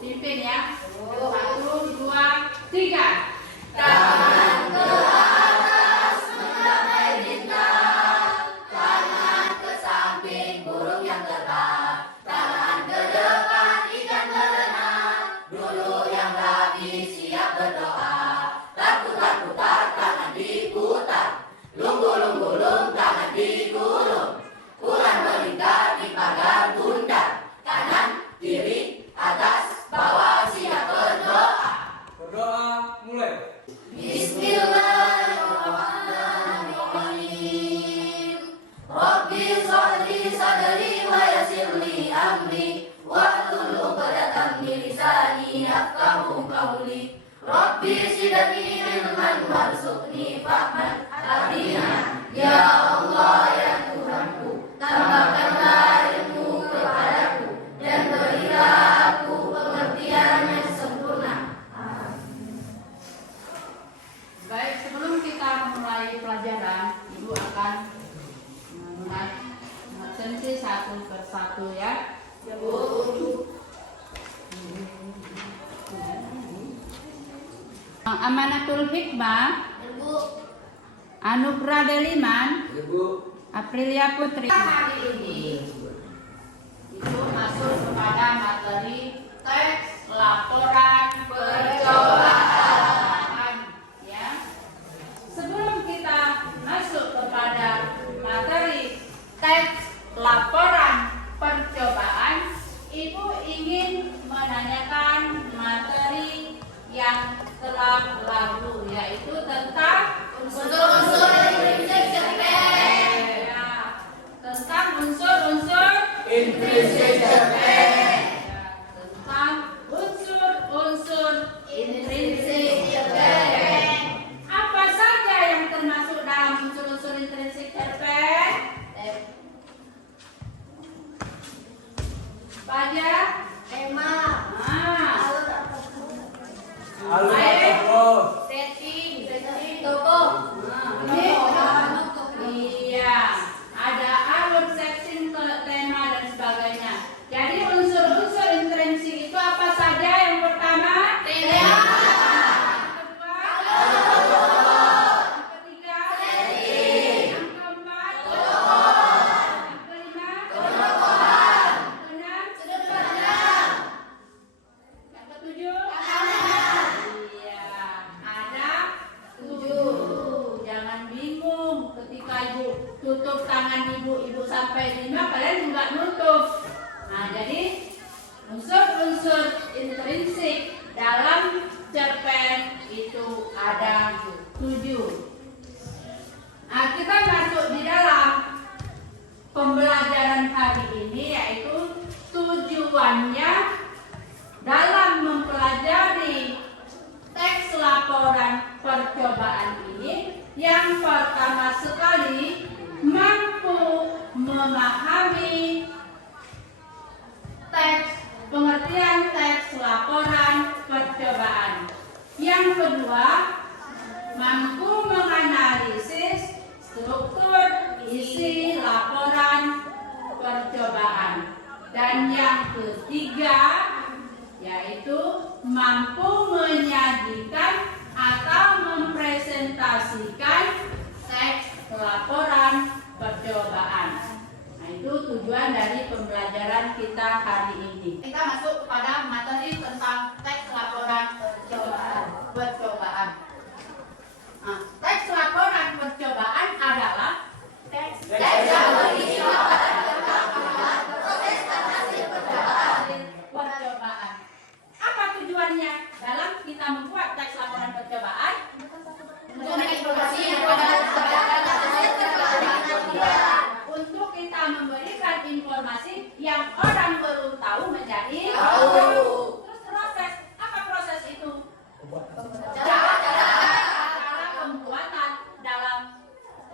Pimpin ya. 1, 2, 3. Tangan ke atas menggapai bintang, tangan ke samping burung yang terbang, tangan ke depan ikan berenang, dulu yang rapi siap berdoa. Putar-putar tangan diputar, lunggu-lunggu-lung tangan digulung, ular melingkar di pagar bundar, kanan, kiri, atas, bawah siap berdoa. Berdoa mulai. Bismillahirrahmanirrahim. Rabbi sholli sadri wa yassirli amri wahlul 'uqdatam min lisani yafqahu qawli. Rabbi zidni ilman warzuqni fahman. Artinya, ya Allah ya Tuhanku, tambahkanlah ilmu kepadaku dan berilah aku pengertian yang sempurna. Baik, sebelum kita memulai pelajaran, Ibu akan mengatensi satu persatu ya. Ya, Bu. Amanatul Hikmah, Ibu. Anugerah Deliman, Ibu. Aprilia Putri. Hari ini itu masuk kepada materi teks laporan percobaan ya. Sebelum kita masuk kepada materi teks laporan percobaan, Ibu ingin menanyakan materi yang telah lalu, yaitu tentang Unsur-unsur intrinsik cerpen. ya, tentang unsur-unsur Intrinsik cerpen. tentang unsur-unsur intrinsik cerpen. Apa saja yang termasuk dalam unsur-unsur intrinsik cerpen? Apa aja? Tema. Ah, Alur Baik. atau setting. Tokoh. Iya, ada alur, setting, tema dan sebagainya. Jadi unsur-unsur intrinsik itu apa saja? Yang pertama, Tema. yang kedua, yang ketiga, yang keempat, yang kelima, yang keenam, Sudut pandang. yang ketujuh. Iya, ada 7. Jangan bingung ketika Ibu tutup tangan Ibu sampai 5, kalian juga nutup. Nah, jadi unsur-unsur intrinsik dalam cerpen itu ada 7. Nah, kita masuk di dalam pembelajaran hari ini, yaitu tujuannya dalam mempelajari teks laporan percobaan ini. Yang pertama sekali, mampu memahami pengertian teks laporan percobaan. Yang kedua, mampu menganalisis struktur isi laporan percobaan. Dan yang ketiga, yaitu mampu menyajikan atau mempresentasikan teks laporan percobaan. Nah, itu tujuan dari pembelajaran kita hari ini. Kita masuk kepada materi tentang teks laporan percobaan. Nah, teks laporan percobaan adalah teks yang berisi laporan proses hasil percobaan. Apa tujuannya dalam kita membuat teks laporan percobaan? untuk menginformasi kepada Untuk kita memberikan informasi yang orang belum tahu menjadi Tahu. Terus proses, apa proses itu? Cara pembuatan dalam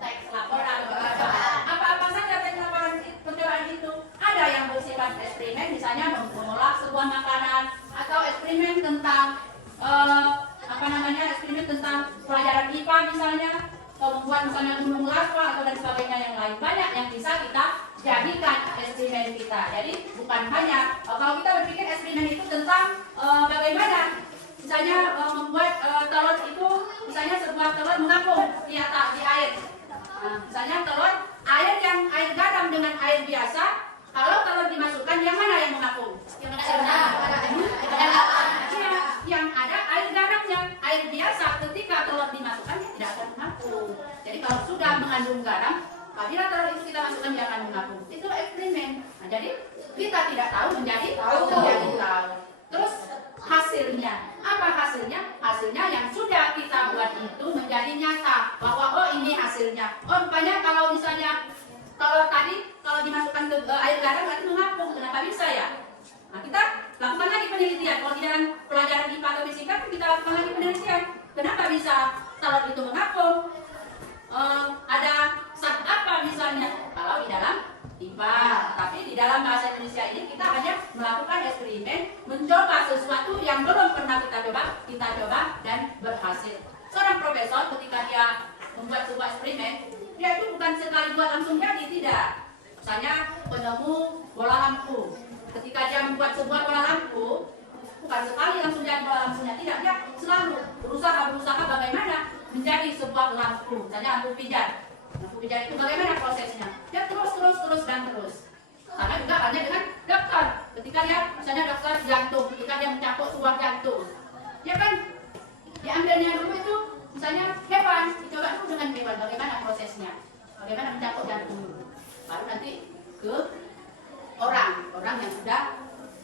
teks laporan percobaan. Apa-apa saja teks laporan percobaan itu? Ada yang bersifat eksperimen, misalnya mengolah sebuah makanan, atau eksperimen tentang eksperimen tentang pelajaran IPA misalnya, atau membuat misalnya gunung lava atau dan sebagainya yang lain. Banyak yang bisa kita jadikan eksperimen kita. Jadi bukan hanya kalau kita berpikir eksperimen itu tentang misalnya membuat telur itu, misalnya sebuah telur mengapung di atas di air. Nah, misalnya telur air garam dengan air biasa, kalau telur dimasukkan yang mana yang mengapung? Yang mana? Ya, yang ada air garamnya. Air biasa ketika telur dimasukkan dia tidak akan mengapung. Jadi kalau sudah mengandung garam, apabila telur itu kita masukkan dia akan mengapung. Itu eksperimen. Nah, jadi kita tidak tahu menjadi tahu. Terus hasilnya, apa hasilnya? Hasilnya yang sudah kita buat itu menjadi nyata bahwa oh ini hasilnya. Oh rupanya kalau misalnya telur tadi kalau dimasukkan ke air garam nanti mengapung. Kenapa bisa ya? Nah, kita lakukan lagi penelitian. Kalau di dalam pelajaran IPA atau fisika kita lakukan lagi penelitian. Kenapa bisa telur itu mengapung? Ada zat apa misalnya? Kalau di dalam IPA, tapi di dalam bahasa Indonesia ini kita hanya melakukan eksperimen, mencoba sesuatu yang belum pernah kita coba dan berhasil. Seorang profesor ketika dia membuat sebuah eksperimen, dia itu bukan sekali buat langsung jadi, tidak. Misalnya penemu bola lampu. Ketika dia membuat sebuah bola lampu, bukan sekali langsung jadi bola lampunya, tidak. Dia selalu berusaha bagaimana menjadi sebuah lampu. Misalnya lampu pijat. Lampu pijat itu bagaimana prosesnya? Dia terus. Sama juga halnya dengan dokter. Ketika dia, misalnya dokter jantung, ketika dia mencapuk sebuah jantung, dia kan diambilnya dulu itu, misalnya hewan, dicoba dulu dengan hewan, bagaimana prosesnya, bagaimana mencapuk jantung, baru nanti ke orang yang sudah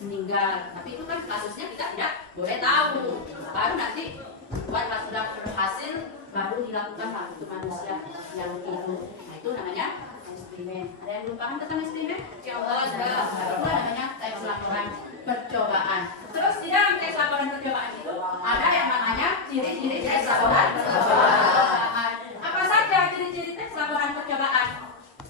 meninggal. Tapi itu kan kasusnya kita tidak boleh tahu. Baru nanti buat sudah berhasil, baru dilakukan untuk manusia yang hidup. Nah, itu namanya eksperimen. Ada yang belum paham tentang eksperimen? Itu namanya teks laporan percobaan. Terus di dalam teks laporan percobaan itu ada yang namanya ciri-ciri teks laporan percobaan. Apa saja ciri-ciri teks laporan percobaan?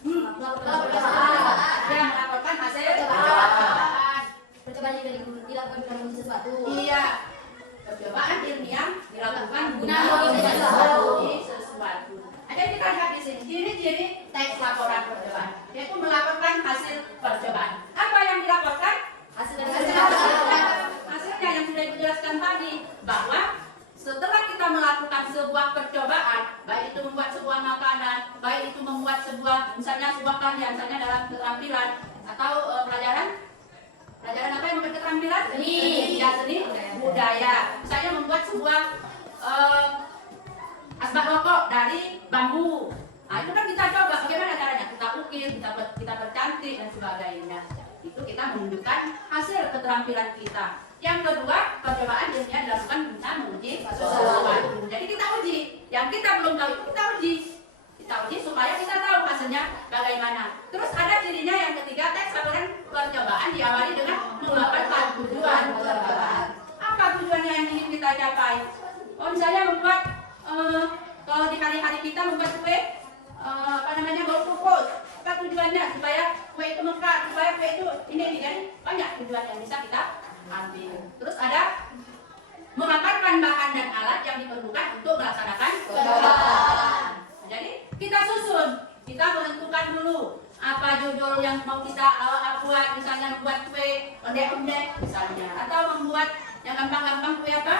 Yang melaporkan hasil percobaan. Percobaan yang dilakukan guna menguji sesuatu. Iya. Percobaan ilmiah dilakukan guna menguji sesuatu. Ada kita lihat di sini ciri-ciri teks laporan percobaan, yaitu melaporkan hasil percobaan. Apa yang dilaporkan? Hasilnya yang sudah dijelaskan tadi, bahwa setelah kita melakukan sebuah percobaan, baik itu membuat sebuah makanan, baik itu membuat sebuah, misalnya sebuah karya, misalnya dalam keterampilan atau pelajaran apa yang membuat keterampilan? Seni budaya. Misalnya membuat sebuah asbak rokok dari bambu. Nah, itu kan kita coba bagaimana caranya, kita ukir, kita bercantik dan sebagainya. Itu kita menunjukkan hasil keterampilan kita. Yang kedua, percobaan ilmiah dilakukan guna menguji sesuatu. Jadi kita uji, yang kita belum tahu itu kita uji. Kita uji supaya kita tahu hasilnya bagaimana. Terus ada cirinya yang ketiga, teks laporan percobaan diawali dengan mengungkapkan tujuan percobaan. Apa tujuannya yang ingin kita capai? Oh, misalnya membuat kalau di hari-hari kita membuat kue, bau pupus. Apa tujuannya? Supaya kue itu mekar, supaya kue itu ini jadi banyak tujuan yang bisa kita ambil. Terus ada memaparkan bahan dan alat yang diperlukan untuk melaksanakan percobaan. Jadi kita susun, kita menentukan dulu apa judul yang mau kita buat, misalnya membuat kue ondek-ondek misalnya, atau membuat yang gampang-gampang kue apa?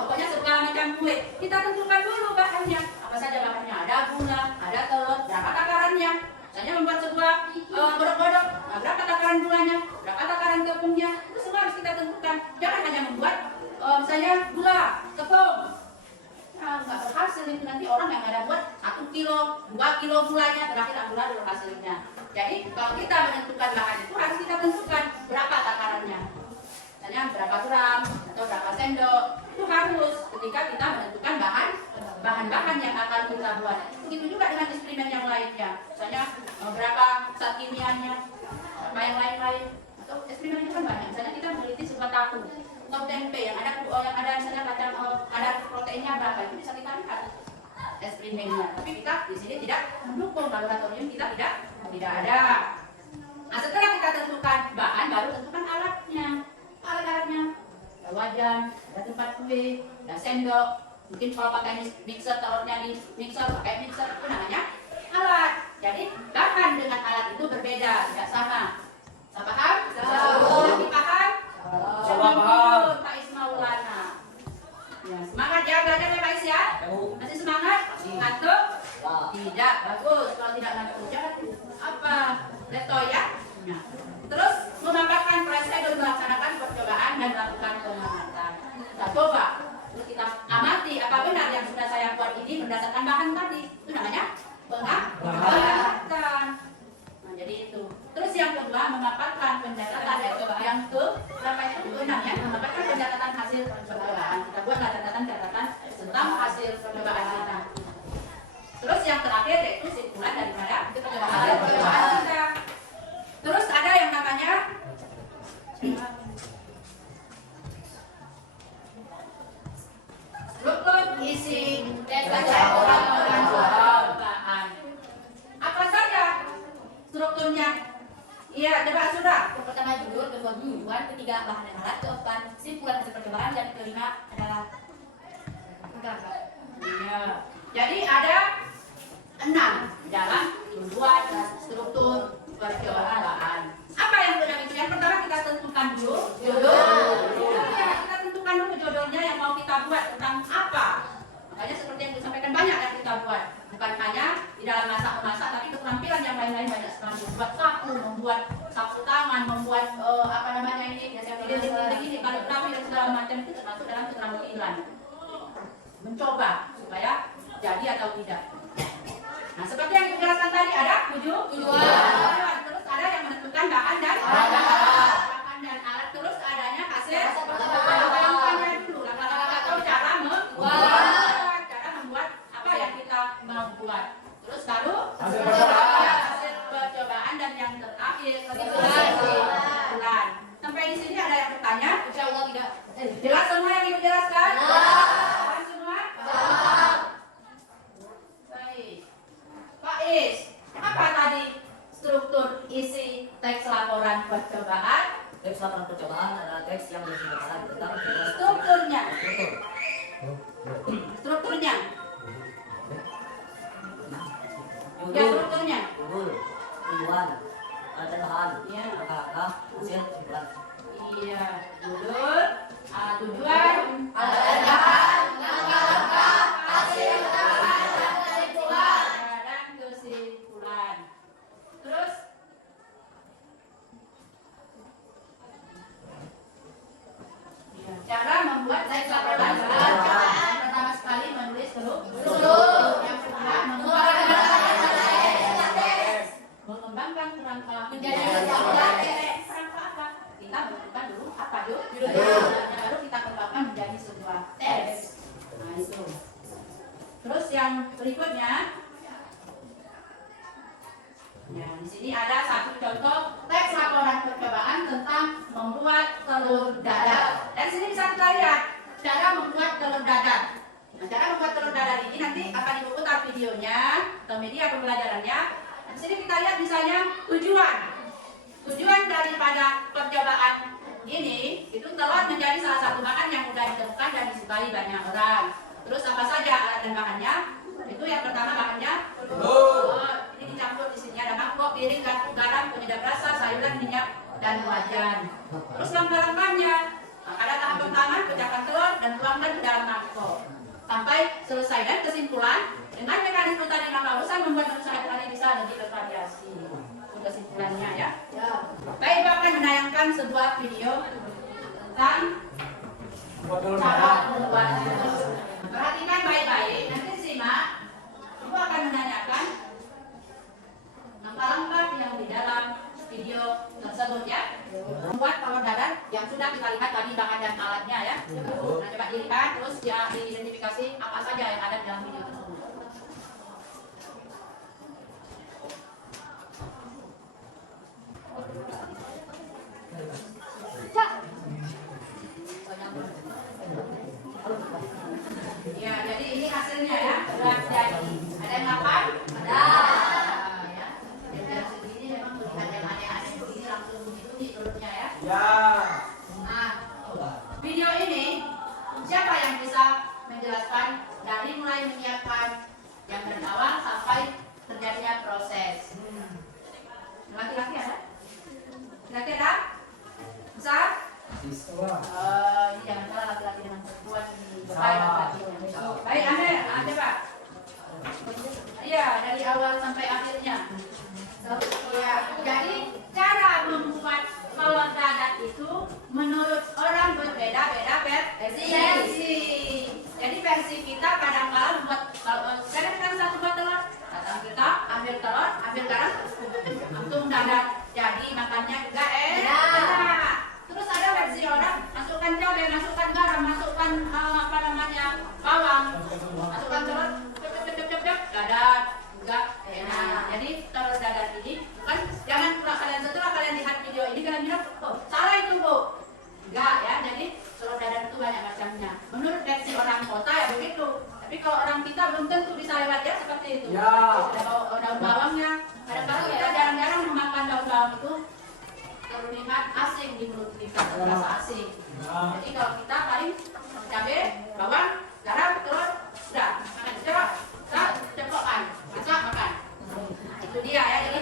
Pokoknya segala macam kue. Kita tentukan dulu bahannya. Apa saja bahannya? Ada gula, ada telur, berapa takarannya? Misalnya membuat sebuah godok-godok, berapa takaran gulanya, berapa takaran tepungnya, itu semua harus kita tentukan. Jangan hanya membuat misalnya gula, tepung. Nggak berhasil itu, nanti orang yang ada buat 1 kilo, 2 kilo gulanya, terakhir amburadul hasilnya. Jadi kalau kita menentukan bahan itu harus kita tentukan berapa takarannya. Misalnya berapa gram atau berapa sendok, itu harus ketika kita menentukan bahan-bahan yang akan kita buat. Begitu juga dengan eksperimen yang lainnya, misalnya berapa zat kimianya, apa yang lain-lain. Atau eksperimen itu kan banyak. Misalnya kita meneliti sebuah tahu atau tempe yang ada misalnya kacang, ada proteinnya berapa, itu bisa kita lihat eksperimennya. Tapi kita di sini tidak mendukung, laboratorium kita tidak ada. Nah, setelah kita tentukan bahan, baru tentukan alatnya. Alat-alatnya, ada wajan, ada tempat kue, ada sendok. Mungkin kalau pakai mixer, telurnya di mixer, pakai mixer, itu namanya alat. Jadi bahan dengan alat itu berbeda, tidak sama. Paham? Lebih paham? Coba paham. Pak Ismail. Letoy ya. Nah, terus memaparkan prosedur melaksanakan percobaan dan melakukan pengamatan. Kita coba, terus kita amati apa benar yang sudah saya buat ini berdasarkan bahan tadi. Itu namanya pengamatan. Nah, jadi itu. Terus yang kedua memaparkan pencatatan yang ke berapa itu namanya memaparkan pencatatan hasil percobaan. Kita buatlah catatan-catatan tentang hasil percobaan kita. Terus yang terakhir yaitu simpulan daripada percobaan kita. Terus ada yang namanya struktur isi percobaan. Apa saja strukturnya? Iya, coba sudah. Yang pertama judul, kedua tujuan, ketiga bahan dan alat, keempat simpulan hasil percobaan, dan kelima adalah gambar. Iya. Jadi ada 6 dalam tujuan dan struktur percobaan. Apa yang sudah itu? Yang pertama kita tentukan dulu judul. Ya, kita tentukan dulu judulnya yang mau kita buat tentang apa. Makanya seperti yang disampaikan banyak yang kita buat. Bukan hanya di dalam masak-memasak, tapi keterampilan yang lain-lain banyak sekali. Membuat sapu, membuat sapu tangan, membuat apa namanya ini, ini kaligrafi dan segala macam itu termasuk dalam keterampilan. Mencoba supaya jadi atau tidak. Nah, seperti yang dijelaskan tadi ada tujuan. Terus ada yang menentukan bahan dan alat. Terus adanya hasil percobaan dulu. Langkah-langkah atau cara membuat apa yang kita mau buat. Terus baru hasil percobaan dan yang terakhir kesimpulan. Sampai di sini ada yang bertanya? Insya Allah tidak. Jelas semua yang Ibu jelaskan? Jelas semua? Baik. Pak Is, apa tadi struktur isi teks laporan percobaan? Teks laporan percobaan adalah teks yang berisikan tentang Strukturnya. Strukturnya. Ya, strukturnya. judul, tujuan, alat dan bahan, Iya. langkah-langkah, hasil, simpulan. Iya, judul, tujuan, alat dan bahan, langkah-langkah, hasil, dan kesimpulan. Terus ya, cara membuat teks laporan. Pertama sekali menulis struktur. Yang kedua mengembangkan kerangka menjadi sebuah teks. Kerangka apa? Kita bentukkan dulu apa judul. Baru kita kembangkan menjadi sebuah teks. Nah itu. Terus yang berikutnya, ya di sini ada satu contoh teks laporan percobaan tentang membuat telur dadar. Dan sini bisa kita lihat cara membuat telur dadar. Nah, cara membuat telur dadar ini nanti akan Ibu putar videonya ke media pembelajarannya. Di sini kita lihat misalnya tujuan daripada percobaan ini itu telur menjadi salah satu bahan yang mudah ditemukan dan disukai banyak orang. Terus apa saja alat dan bahannya? Itu yang pertama bahannya telur. Ini dicampur di sini ada mangkok, piring, garam, penyedap rasa, sayuran, minyak, dan wajan. Terus langkah-langkahnya, ada tahap pertama pecahkan telur dan tuangkan ke dalam mangkok sampai selesai. Dan kesimpulan dengan mekanisme tadi yang barusan membuat menu sehari-hari bisa lebih bervariasi. Itu kesimpulannya ya. Baik, Ibu akan menayangkan sebuah video tentang cara membuat telur. Perhatikan baik-baik, nanti simak. Ibu akan menanyakan langkah-langkah yang di dalam video tersebut ya. Membuat telur dadar yang sudah kita lihat tadi bahan dan alatnya ya. Nah, coba dilihat terus ya diidentifikasi apa saja yang ada di dalam video tersebut. Ya, jadi ini hasilnya ya. Sudah jadi. Ada yang hafal? Ada. Ya. Jadi segini memang tulisan yang aneh-aneh begini langsung begitu nih turutnya ya. Ya. Nah, video ini siapa yang bisa menjelaskan dari mulai menyiapkan padat. Jadi makannya juga enak. Terus ada versi orang masukkan cabai, masukkan garam, masukkan apa namanya bawang, masukkan telur, cep, dadat juga enak. Jadi telur dadat ini bukan, jangan pula kalian setelah kalian lihat video ini kalian bilang, oh salah itu bu. Enggak ya, jadi telur dadat itu banyak macamnya. Menurut versi orang kota ya begitu. Tapi kalau orang kita belum tentu bisa lewat ya seperti itu. Ya. Ada daun bawangnya. Kadang-kadang kita jarang-jarang memakan daun bawang itu terlihat asing di mulut kita, terasa asing. Jadi kalau kita paling cabai, bawang, garam, telur, sudah makan. Coba, cepatkan, masak makan. Itu dia ya, jadi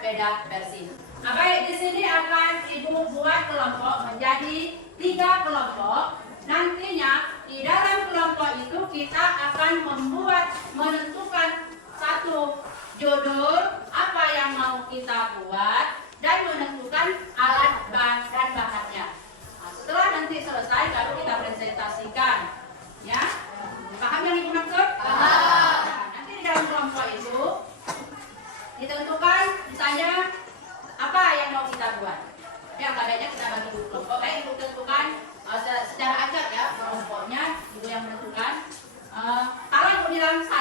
beda versi. Nah, baik, di sini akan ibu buat kelompok menjadi 3 kelompok. Nantinya di dalam kelompok itu kita akan menentukan satu judul apa yang mau kita buat dan menentukan alat dan bahannya. Nah, setelah nanti selesai baru kita presentasikan. Ya, paham yang ibu maksud? Paham. Nah, nanti di dalam kelompok itu ditentukan misalnya apa yang mau kita buat. Yang badannya kita bagi dulu kelompok. Baik, ibu tentukan secara acak ya kelompoknya, ibu yang menentukan. Kalau ibu bilang 1,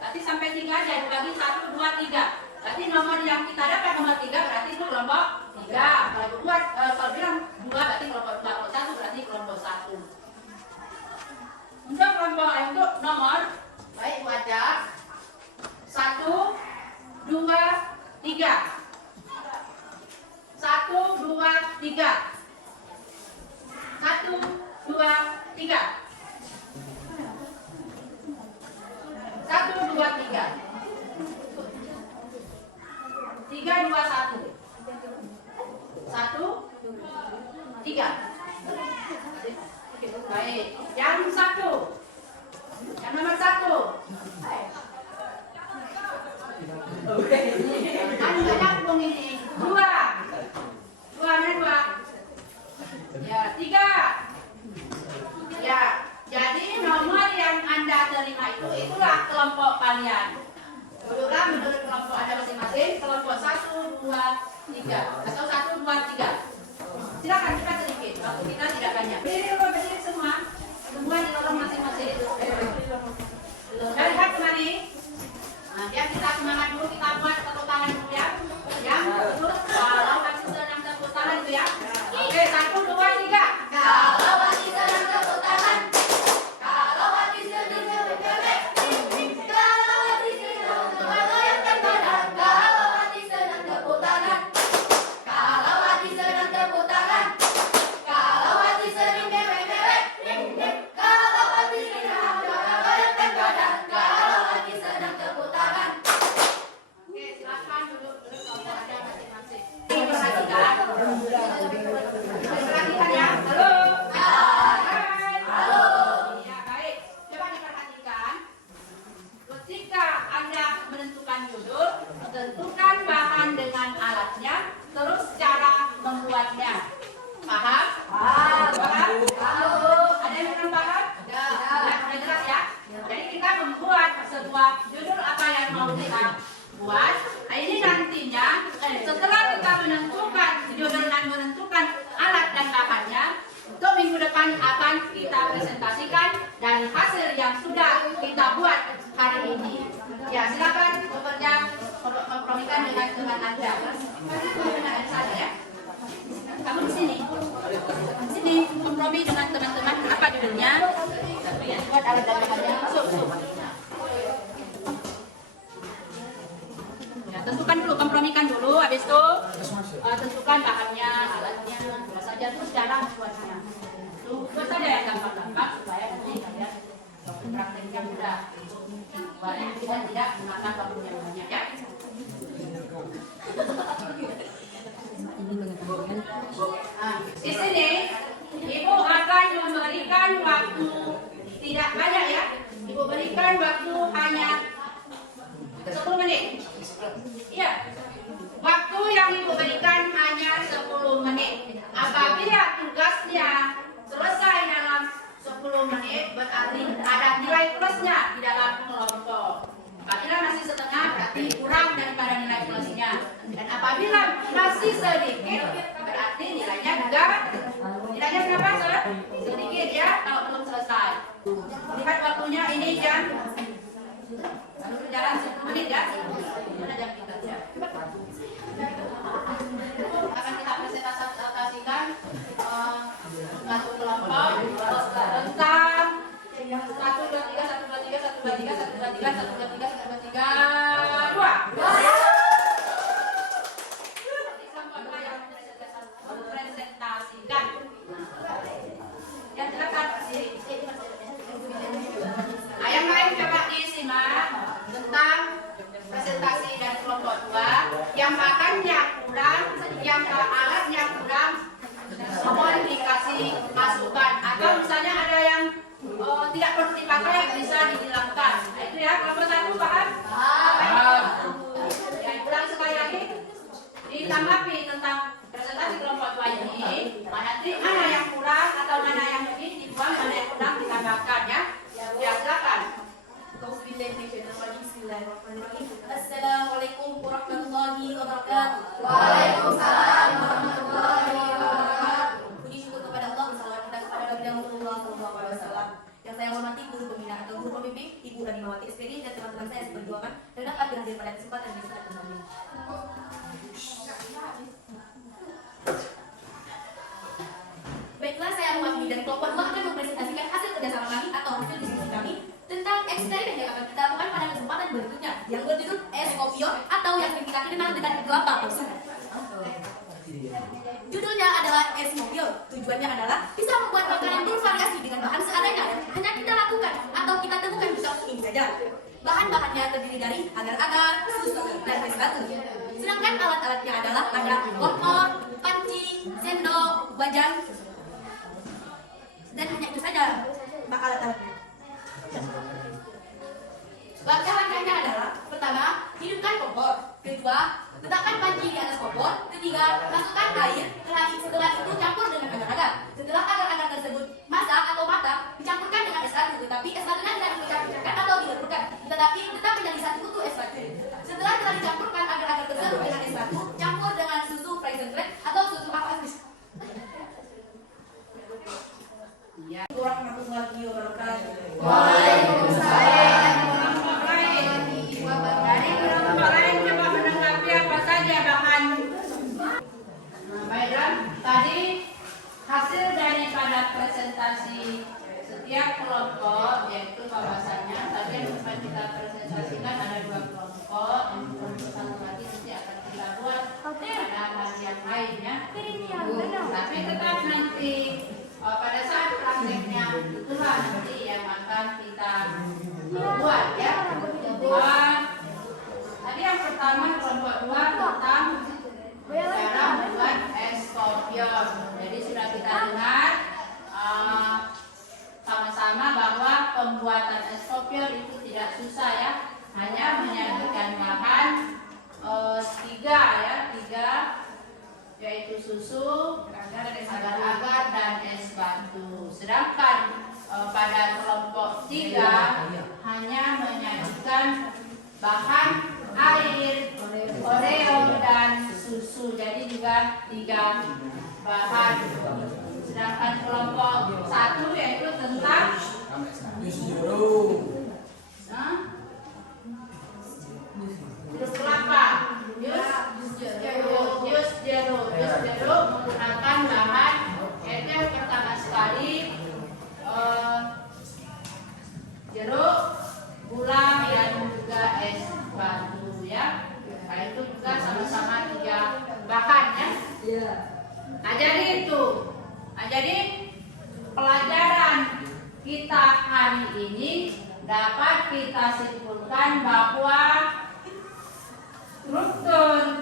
berarti sampai 3 aja dibagi 1, 2, 3. Berarti nomor yang kita dapat nomor 3 berarti itu kelompok 3. Kalau ibu buat kalau bilang 2 berarti kelompok 2, kalau 1 berarti kelompok 1. Untuk nomor, baik ibu ada 1, 2, 3. 1, 2, 3. 1, 2, 3. 1, 2, 3. 3, 2, 1. 1, 3. Baik, yang 1. Yang nomor 1. Kan nggak nyambung ini. 2. 2 mana 2? Ya, 3. Ya, jadi nomor yang Anda terima itulah kelompok kalian. Duduklah menurut kelompok Anda masing-masing, kelompok 1, 2, 3 atau 1, 2, 3. Silakan cepat sedikit, waktu kita tidak banyak. Berdiri semua, semua di lorong masing-masing. Lihat kemari. Nah, biar kita semangat dulu, kita buat tepuk tangan dulu ya. Yang terus kalau masih senang tepuk tangan itu ya. Oke, 1, 2, 3. Kalau masih senang tepuk tangan. Kalau masih senang tepuk tangan. Kalau masih senang goyangkan badan. Kalau masih senang tepuk tangan. Kalau masih senang tepuk tangan. Kalau masih senang mewek-mewek. Kalau masih senang goyangkan badan. Kalau masih senang tepuk tangan. Oke, silakan duduk kelompok Anda masing-masing. Perhatikan. Perhatikan ya. Halo. Hai. Halo. Ya, baik. Coba diperhatikan. Ketika Anda menentukan judul, tentukan bahan dengan alatnya, terus cara membuatnya. Paham? Paham. Paham? Halo. Ada yang belum paham? Ya. Sudah jelas ya? Jadi kita membuat sebuah judul apa yang mau kita buat. Nah, ini nantinya setelah kita menentukan judul dan menentukan alat dan bahannya, untuk minggu depan akan kita presentasikan dari hasil yang sudah kita buat hari ini. Ya, silakan bekerja kompromikan dengan teman Anda. Dengan saya ya. Kamu di sini. Di sini kompromi dengan teman-teman. Apa judulnya? Buat alat dan bahannya. Masuk. Ya, tentukan dulu, kompromikan dulu. Habis itu tentukan bahannya, alatnya, apa saja, terus cara membuatnya. Buat saja yang gampang-gampang supaya nanti kalian prakteknya mudah. Buatnya kita tidak memakan waktu yang banyak ya. Nah, di sini Ibu akan memberikan waktu tidak banyak ya. Ibu berikan waktu hanya 10 menit. Iya. Waktu yang Ibu berikan hanya 10 menit. Apabila tugasnya selesai dalam 10 menit, berarti ada nilai plusnya di dalam kelompok. Apabila masih setengah, berarti kurang masih sedikit, berarti nilainya juga nilainya berapa, Sir? Sedikit ya, kalau belum selesai. Lihat waktunya ini jam. Lalu jalan 10 menit ya. Mana jam kita ya? Akan kita presentasikan satu kelompok tentang 1, 2, 3, 1, 2, 3, 1, 2, 3, 1, 2, 3, 1, 2, 3, 1, 2, 3, 2. Kelompok 2 yang presentasikan. Yang silakan sini. Yang lain coba disimak tentang presentasi dari kelompok 2 yang makannya kurang, yang alatnya kurang, mohon dikasih masukan atau misalnya ada yang tidak perlu dipakai bisa dihilangkan. Nah, itu ya kelompok 1 paham? Ya, ulang sekali lagi ditanggapi tentang presentasi kelompok 2 ini. Nanti mana yang kurang atau mana yang lebih dibuang, mana yang kurang ditambahkan ya. Ya silakan. Assalamualaikum warahmatullahi wabarakatuh. Waalaikumsalam warahmatullahi wabarakatuh. Puji syukur kepada Allah, bersalawat kita kepada Nabi Muhammad SAW. Yang saya hormati guru pembina atau guru pembimbing, Ibu Ranimawati SPD dan teman-teman saya seperjuangan dan dapat hadir pada kesempatan yang sangat berbahagia. Baiklah, saya mewakili dari kelompok 2 akan mempresentasikan hasil kerjasama kami atau hasil diskusi kami tentang eksperimen yang akan kita lakukan pada kesempatan berikutnya yang berjudul es kopior atau yang kita kenal dengan kelapa palsu. Judulnya adalah es kopior. Tujuannya adalah bisa membuat makanan bervariasi dengan bahan seadanya yang hanya kita lakukan atau kita temukan di shop ini saja. Bahan-bahannya terdiri dari agar-agar, susu, dan es batu. Sedangkan alat-alatnya adalah ada kompor, panci, sendok, wajan, dan hanya itu saja alat-alatnya. Langkah-langkahnya adalah: pertama, hidupkan kompor; kedua, letakkan panci di atas kompor; ketiga, masukkan air; setelah itu campur dengan agar-agar. Setelah agar-agar tersebut masak atau matang, dicampurkan dengan es batu, tetapi es batunya tidak dicampurkan atau dileburkan, tetapi tetap menjadi satu utuh es batu. Setelah telah dicampurkan agar-agar tersebut dengan es batu, campur dengan susu frozen bread atau susu apel. Ya. Warahmatullahi wabarakatuh. Waalaikumsalam. Dari kelompok lain coba menanggapi apa saja bahan. Baiklah, tadi hasil daripada presentasi setiap kelompok yaitu bahwasannya tadi yang sempat kita presentasikan ada 2 kelompok, yang kelompok 1 lagi nanti akan kita buat pada hari yang lainnya. Tapi tetap nanti pada saat prakteknya itulah nanti yang akan kita buat ya. Tadi yang pertama kelompok 2 tentang cara membuat es kopior. Jadi sudah kita dengar sama-sama bahwa pembuatan es kopior itu tidak susah ya. Hanya menyajikan bahan 3 yaitu susu, agar-agar dan es batu. Sedangkan pada kelompok 3 hanya menyajikan bahan air, oreo dan susu. Jadi juga 3 bahan. Sedangkan kelompok 1 yaitu tentang jus jeruk. jus kelapa, jus jeruk menggunakan bahan yaitu yang pertama sekali jeruk, gula dan juga es batu ya. Nah itu juga sama-sama 3 bahan ya. Nah jadi pelajaran kita hari ini dapat kita simpulkan bahwa struktur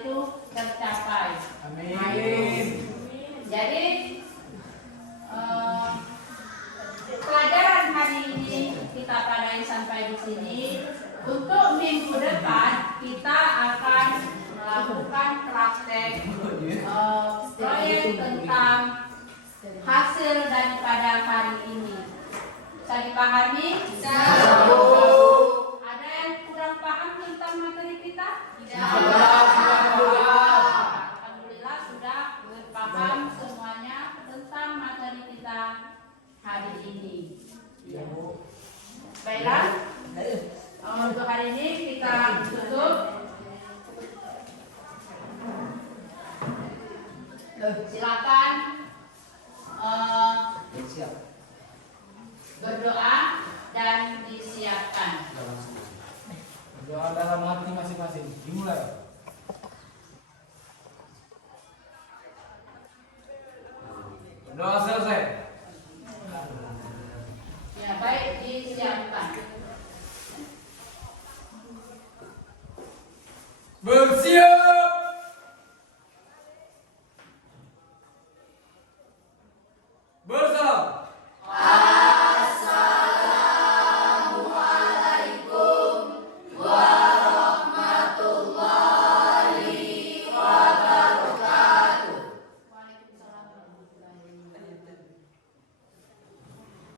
itu tercapai. Amin. Jadi pelajaran hari ini kita padahi sampai di sini. Untuk minggu depan kita akan melakukan praktek proyek tentang hasil daripada hari ini. Bisa dipahami? Bisa. Ada yang kurang paham tentang materi kita? Tidak. Alhamdulillah sudah paham semuanya tentang materi kita hari ini. Baiklah. Untuk hari ini kita tutup. Silakan berdoa dan disiapkan. Doa dalam hati masing-masing. Dimulai.